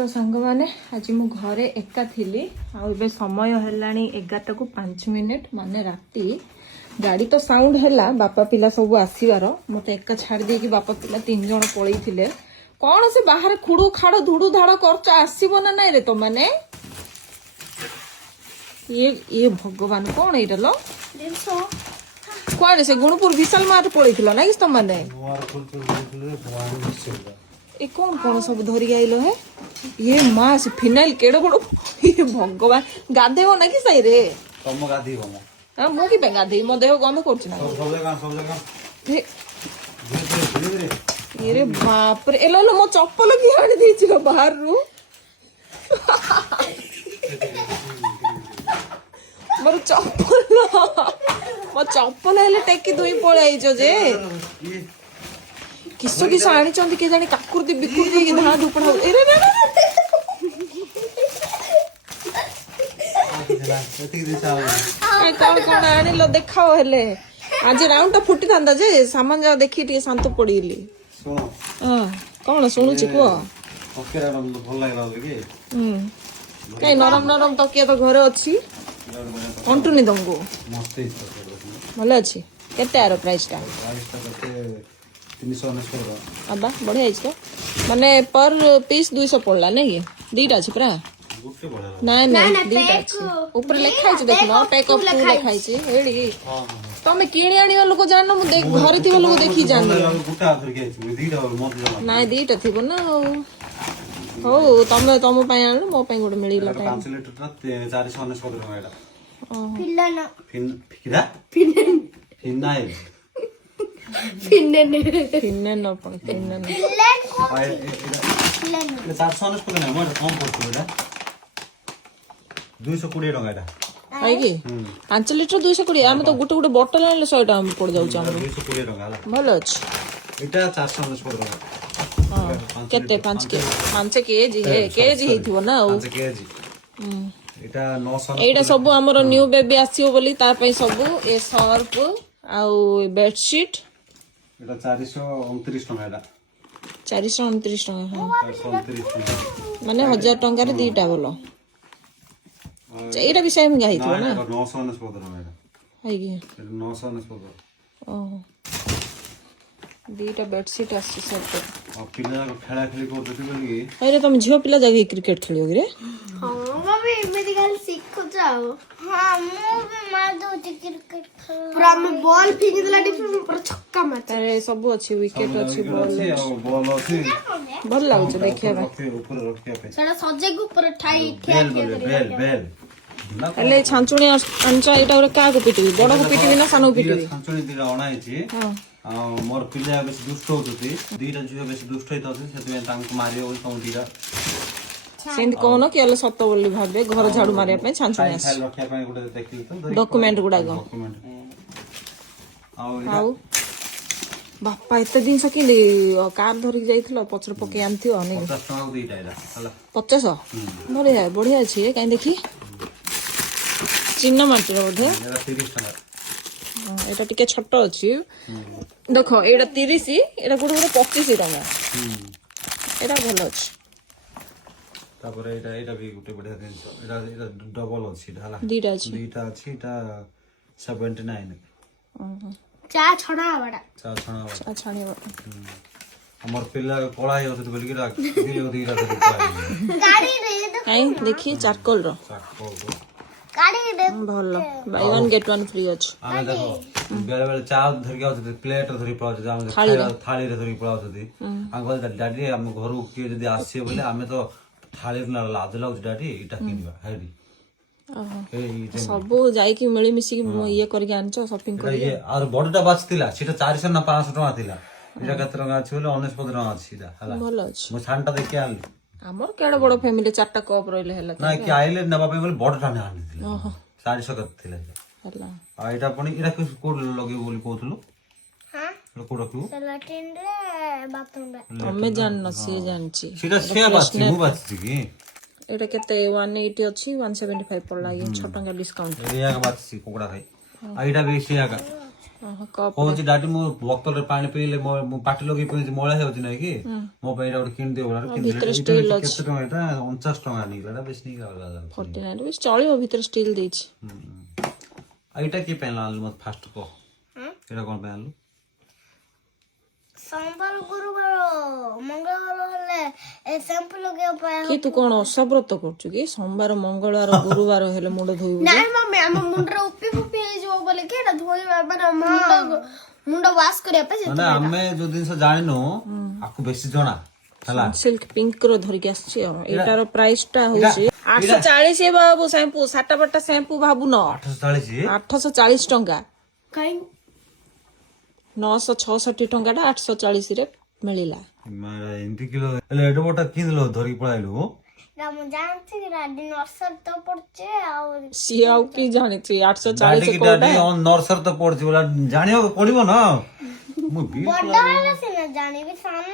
तो सांग मैंने आज मु घरे एका थी आबे समय है 11 को 5 मिनिट माने राति गाड़ी तो साउंड है बापा पिला सब आसबार मत एका छाड़ दे कि बापा पिला 3 जन पलई थे कौन से बाहर खुड़ू खाड़ धुड़ू धाड़ कर आसब ना नाई रे तो मैंने ये भगवान कौन ये लो कौन से गुणपुर विशाल मार्ट पलई थी ना कि तुम मैंने ए कौन कौन सब धरी आइलो है ये माँ से फिनाइल केड़े बड़ो ये भगवान गाधे हो ना कि सही रे तम गाधी हो हां मु की पे गाधे मो देह गम करछ ना सब जगह ये रे बाप रे एलो लो मो चप्पल की आनी दी छिलो बाहर रु मोर चप्पल हेले टेकी दुई पळे आइजो जे किसो किस आनी चंदी के जानी काकुरती बिकुरती की धां धुपड़ा ए रे कौन कौन आनी लो देखाओ हेले आज राउंड टा फुटी थांदा जे सामान जा देखि टी शांत पड़ीली सुनो हां कौन सुनु छी को ओके रा भल लागला कि कई नरम नरम तकिया तो घरे अछि अंटुनी दंगो मस्त भले अछि केते आरो प्राइस टा 390 अबा बढ़िया है तो माने पर पीस 200 पड़ला नहीं दीटा अछि पूरा गुटे बडा नहीं नहीं दीटा अछि ऊपर लिखा छै देखनो पैक अप टू लिखा छै हेडी हां तमे किणी आनी लोक जानो मु देख घरे थिबो लोक देखि जानो गुटा धर के आइछु दीटा मत जला नहीं दीटा थिबो ना हो तमे तम पय आनो मो पय गोड मिलिला 5 लीटर 490 टका एटा फिल्ला फिकिरा फिनाइल फिन्ने न पण फिन्ने न 490 टका नै मोर कम पड़तो एटा 220 टका एटा है कि 5 लीटर 220 आमे तो गुटे गुटे बोतल आनले 100 टका पड़ जाउ छ 220 टका हला भलो अछि एटा 490 टका हां केते 5 केजी हे केजी हेथिबो ना 5 केजी एटा 900 एटा सब हमर न्यू बेबी आसीओ बोली तार पई सब ए सर्फ आउ बेडशीट एटा 429 टका एटा 429 टका हां 429 टका माने 1000 टका रे दीटा बोलो एटा भी सेम गाई थो ना 990 टका एटा है कि 990 टका ओहो दीटा बेडशीट आसी सब आ पिला खेला खेली करते बोली अरे तुम झियो पिला जागे क्रिकेट खेलियो रे हां मम्मी मेडिकल सीखो जाओ हां मु भी मार दो क्रिकेट पूरा में बॉल फेंक देला डिफरेंट पूरा छक्का मारता अरे सब अछि विकेट अछि बॉल अछि भल लागछ देखिया बा ऊपर रखिया पे सेटा सजे के ऊपर ठाई बेल हेले छांचुणी अंचा एटा रे का को पिटबी बड़ को पिटबी ना सानो पिटबी छांचुणी दिला अणाई छी हां मोर पिला बेस दुष्ट होतुती दीटा जुए बेस दुष्ट होतुती सेते तांको मारियो ओइ कौन दीटा सेंड कोन के अले सत्तो बोली भाबे घर झाड़ू मारिया पे छांचुणी आस फाइल रखिया पे गुटे देखली तो डॉक्यूमेंट गुडा गो आउ बापा एते दिन सकी कार धरि जाइथिलो पछर पके आनथियो नै 50 टका दीटा एला हला 50 बढ़िया अछि काई देखी चिन्ह माटी रो बोधे एला 30 टका एटा टिके छोट अछि देखो एटा 30 एटा गुड गुड 25 टका एटा भलो अछि तापर एटा भी गुटे बढ़िया दिन एटा डबल अछि ढाला दीटा अछि एटा 79 चा छड़ा बड़ा चा छणा छाणी हमर पिल्ला कोळा हे होत बोल के दिले दीटा तो गाड़ी रे काई देखी चारकोल रो गाड़ी रे भलो by one get one free अछि आमे देखो बेले बेले चा धर के होत प्लेट धरि पळा जाम थाली रे धरि पळा होत अंगल डाडी हम घरु के जदी आसी बोले आमे तो थाली न लाज लाउज डाडी इटा किनबा हेडी सब जाई कि मिली मिसी ये करके आनछो शॉपिंग कर ये और बडटा बाचतिला सेटा 400 ना 500 टका थिला इटा कत टका अछि बोले 19 टका अछि हला भलो अछि मो छानटा देखि आनली हमर केडा बड़ फैमिली चारटा कप रहले हला ना कि आइले नबा पे बोले बडटा ने आनली ओहो 400 कत थिला हला आ इटा पणी इरा कोड लगे बोली कोथलु हां कोड रखु लैट्रिन रे बाथरूम रे हमें जान न से जानची सेटा से बाची मु बाची की एटा केते 180 अछि 175 पड़ला ये 6 टका डिस्काउंट एया का बाची कोकड़ा खाई आइटा भी से आगा କପ୍ କହୁଛି ଡାଡି ମୁଁ ବୋତଲରେ ପାଣି ପିଇଲେ ମୁଁ ପାଟି ଲଗେଇ ପିଉଛି ମଇଳା ହେଉଛି ନାଇଁ କି ମୋ ପାଇଁ ଏଇଟା ଗୋଟେ କିଣିଦିଅ ବୋଲା ଭିତରେ କେତେ ଷ୍ଟିଲ୍ ଅଛି। ଟଙ୍କା ଏଇଟା 49 ଟଙ୍କା ନେଇଗଲା ଏଇଟା ବେଶୀ ନେଇଗଲା 49 ବେଶ ଚଳିବ, ଭିତରେ ଷ୍ଟିଲ୍ ଦେଇଛି। ଆଉ ଏଇଟା କିଏ ପାଇଁ ଆଣିଲୁ ମତେ ଫାଷ୍ଟ କହ, ଏଇଟା କଣ ପାଇଁ ଆଣିଲୁ? ସୋମବାର ଗୁରୁବାର ମଙ୍ଗଳବାର ହେଲେ ଏ ସାମ୍ପୁ ଲଗେଇବା ପାଇଁ। କି ତୁ କଣ ଅସବ୍ରତ କରୁଛୁ କି? ସୋମବାର ମଙ୍ଗଳବାର ଗୁରୁବାର ହେଲେ ମୁଣ୍ଡ ଧୋଇବୁ? ନାଇଁ ମମି ଆମ ମୁଣ୍ଡରେ ଉପି ଫୁପି ହେଇଯିବ ବୋଲି କି ଏଇଟା ଧୋଇବା ମାନେ ମୁଣ୍ଡ ୱାଶ କରିବା ପାଇଁ। ମାନେ ଆମେ ଯୋଉ ଜିନିଷ ଜାଣିନୁ ଆକୁ ବେଶୀ ଜଣା ହେଲା। ସିଲ୍କ ପିଙ୍କ ର ଧରିକି ଆସିଛି ଆଉ। ଏଇଟାର ପ୍ରାଇସ୍ ଟା ହଉଛି 840 ବାବୁ। ସାମ୍ପୁ ସାଟା ବାଟା ସାମ୍ପୁ ଭାବୁନ 840 840 ଟଙ୍କା। କାଇଁ 966 ଟଙ୍କା ଟା 840 ରେ ମିଳିଲା। ଏମିତି କିଲୋ ହେଲେ ଏଡ ବଟା କିଣିଲ ଧରିକି ପଳାଇଲୁ। ମୁଁ ଜାଣିଛି କି ଡାଡି ନର୍ସରୀ ତ ପଡୁଛି ଆଉ ସିଏ ଆଉ କି ଜାଣିଛି 840 ଡାଡି କୋଉଟା। ନର୍ସରୀ ତ ପଡୁଛି ବୋଲା ଜାଣିବାକୁ ପଡିବ ନା। ମୁଁ ବଡ ହେଲେ ସିନା ଜାଣିବି, ସାନ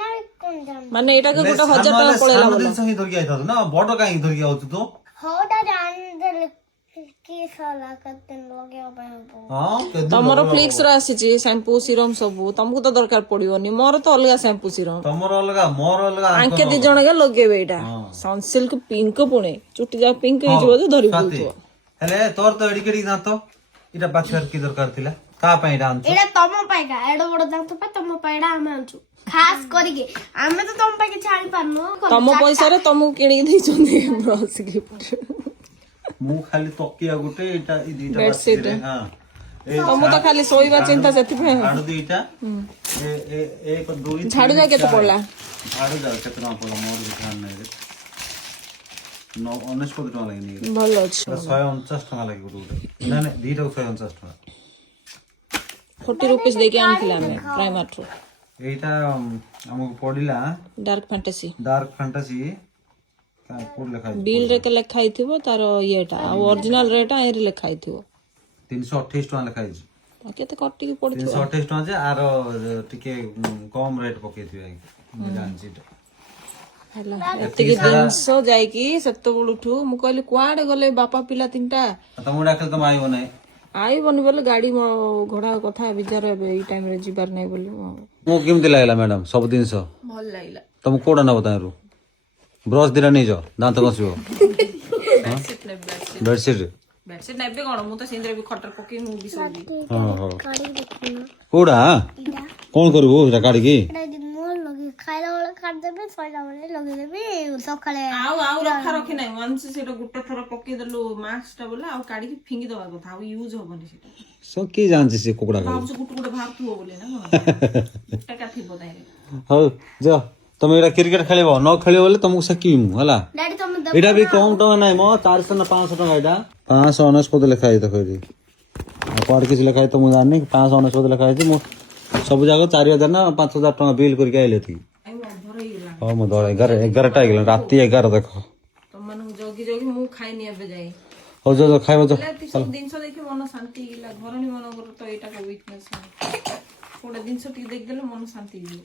କଣ ଜାଣିବି। ମାନେ ଏଇଟାକୁ ଗୋଟେ 1000 ଟଙ୍କା ପଳେଇଲା ବୋଲ। ଜିନିଷ ହିଁ ଧରିକି ଆଇଥାନ୍ତୁ ନା, ବଡ କାହିଁକି ଧରିକି ଆଉଛୁ ତୁ? ହଉଟା ଜାଣିଦେଲେ କି ସଲା କେତେ ଲଗେଇବା ପାଇଁ ହବ। ହଁ କେତେ ତମର ଫ୍ଲିକ୍ସ ର ଆସିଛି ସାମ୍ପୁ ସିରମ ସବୁ, ତମକୁ ତ ଦରକାର ପଡିବନି। ମୋର ତ ଅଲଗା ସାମ୍ପୁ ସିରମ, ତମର ଅଲଗା ମୋର ଅଲଗା। ଆଙ୍କେ 2 ଜଣ ଏକା ଲଗେଇବେ। ଏଇଟା ସନସିଲ୍କ ପିଙ୍କ, ପୁଣି ଚୁଟି ଯାକ ପିଙ୍କ ହେଇଯିବ ଯେ ଧରି ବୁଲୁଥିବ। ହେଲେ ତୋର ତ ଏଡିକି ଏଡିକି ଦାନ୍ତ, ଏଇଟା ବାଛିବାର କି ଦରକାର ଥିଲା? କା ପାଇଁ ଏଇଟା ଆଣୁଛୁ? ଏଇଟା ତମ ପାଇଁକା, ଏଡ ବଡ ଦାନ୍ତ ପାଇଁ ତମ ପାଇଁ ଏଇଟା ଆମେ ଆଣୁଛୁ ଖାସ କରିକି। ଆମେ ତ ତମ ପାଇଁ କିଛି ଆଣିପାରୁନୁ। ତମ ପଇସାରେ ତମକୁ କିଣିକି ଦେଇଛନ୍ତି ବ୍ରଶ ଗିଫ୍ଟ। ମୁଁ ଖାଲି ତକିଆ ଗୋଟେ ଏଇଟା ଏଇ ଦିଟା ବେଡସିଟ୍। ବାଛିରେ। ହଁ ତମକୁ ତ ଖାଲି ଶୋଇବା ଚିନ୍ତା, ସେଥିପାଇଁ। ଝାଡୁ ଦିଟା ଏକ ଦୁଇ ଝାଡୁଆ କେତେ ପଡିଲା? ଝାଡୁ ଯାଉ କେତେ ଟଙ୍କା ପଡିଲା ମୋର ବି ଧ୍ୟାନ ନାହିଁ ରେ। 49 ଟଙ୍କା ଲାଗିନି। ଭଲ ଅଛି। 149 ଟଙ୍କା ଲାଗି ଗୋଟେ ନାଇଁ ନାଇଁ ଦିଟାକୁ 149 ଟଙ୍କା। 40 ରୁପିସ୍ ଦେଇକି ଆଣିଥିଲେ ଆମେ ପ୍ରାଇମାର୍ଟରୁ। ଏଇଟା ଆମକୁ ପଡିଲା ଡାର୍କ ଫାଣ୍ଟାସି। Dark fantasy. କୋଉଠି ଲେଖା ହେଇଛି? ବିଲ୍ ରେ ତ ଲେଖା ହେଇଥିବ ତାର ଇଏଟା, ଆଉ ଅରିଜିନାଲ ରେଟ୍ ଆଇରେ ଲେଖା ହେଇଥିବ। 328 ଟଙ୍କା ଲେଖା ହେଇଛି। କେତେ କଟିକି ପଡିଥିବ। 328 ଟଙ୍କା ଯେ ଆର ଟିକେ କମ ରେଟ୍ ପକେଇଥିବେ ମୁଁ ଜାଣିଛି ଏଇଟା। ହେଲା ଏତିକି ଜିନିଷ ଯାଇକି ସେତେବେଳଠୁ ମୁଁ କହିଲି କୁଆଡେ ଗଲେ ବାପା ପିଲା ତିନିଟା। ତମକୁ ଡାକିଲେ ତମ ଆଇବ ନାହିଁ। ଆଇବନି ବୋଲେ ଗାଡି ଘୋଡା କଥା ବିଜାର ଏବେ ଏଇ ଟାଇମ ରେ ଯିବାର ନାହିଁ ବୋଲି। ମୁଁ କେମିତି ଲାଗିଲା ମ୍ୟାଡାମ ସବୁ ଜିନିଷ? ଭଲ ଲାଗିଲା। ତମକୁ କୋଉଟା ନବ ତାରୁ? ବ୍ରଶ ଦିଟା ନେଇଛ ଦାନ୍ତ ଘଷିବ। ବେଡସିଟ୍ ବେଡସିଟ୍ ନେବେ କଣ, ମୁଁ ତ ସେଇଥିରେ ବି ଖଟରେ ପକେଇ ମୁଁ ବି ଶୋଇବି। କୋଉଟା କଣ କରିବୁ ସେଟା କାଢିକି? ଖାଇଲା ବେଳେ କାଟିଦେବି, ଶୋଇଲା ବେଳେ ଲଗେଇଦେବି, ସକାଳେ ଆଉ ରଖି ନାହିଁ। ୱାନ୍ସ ସେଇଟା ଗୋଟେ ଥର ପକେଇଦେଲୁ ମାସ୍କ ଟା ବୋଲେ ଆଉ କାଢିକି ଫିଙ୍ଗି ଦବା କଥା, ଆଉ ୟୁଜ ହବନି ସେଟା। କିଏ ଜାଣିଛି ସେ କୁକୁଡା ଖାଇ? ଭାବୁଛୁ ଗୋଟେ ବାହାରୁଥିବ ବୋଲି ନା କଣ? ଟେକା ଥିବ ତାଇରେ। ହଉ ଯା ତମେ ଏଇଟା କ୍ରିକେଟ ଖେଳିବ, ନ ଖେଳିବ ବୋଲେ ତମକୁ ସେକିବି ମୁଁ ହେଲା। ଡାଡି ତମେ ଏଇଟା ବି କମ ଟଙ୍କା ନାହିଁ ମ, 400 ନା 500 ଟଙ୍କା। ଏଇଟା 599 ଲେଖା ହେଇଛି। କହିଲି ଆଉ କୁଆଡେ କିଛି ଲେଖା ହେଇଛି ତ ମୁଁ ଜାଣିନି। 599 ଲେଖା ହେଇଛି। ମୁଁ ସବୁ ଜାଗ 4000 ନା 5000 ଟଙ୍କା ବିଲ୍ କରିକି ଆଇଲେ ଏତିକି। ହଁ ମୁଁ 11ଟା ହେଇଗଲା, ରାତି 11 ଦେଖ। ତମମାନଙ୍କୁ ଜଗି ଜଗି ମୁଁ ଖାଇନି ଏବେ ଯାଇ। ହଉ ଯ ଖାଇବ ଯ। ସବୁ ଜିନିଷ ଦେଖି ମନ ଶାନ୍ତି ହେଇଗଲା। ଘରଣୀ ମାନଙ୍କର ତ ଏଇଟା ୱିକନେସ୍। ଗୋଟେ ଜିନିଷ ଟିକେ ଦେଖିଦେଲେ ମନ ଶାନ୍ତି ହେଇଯିବ।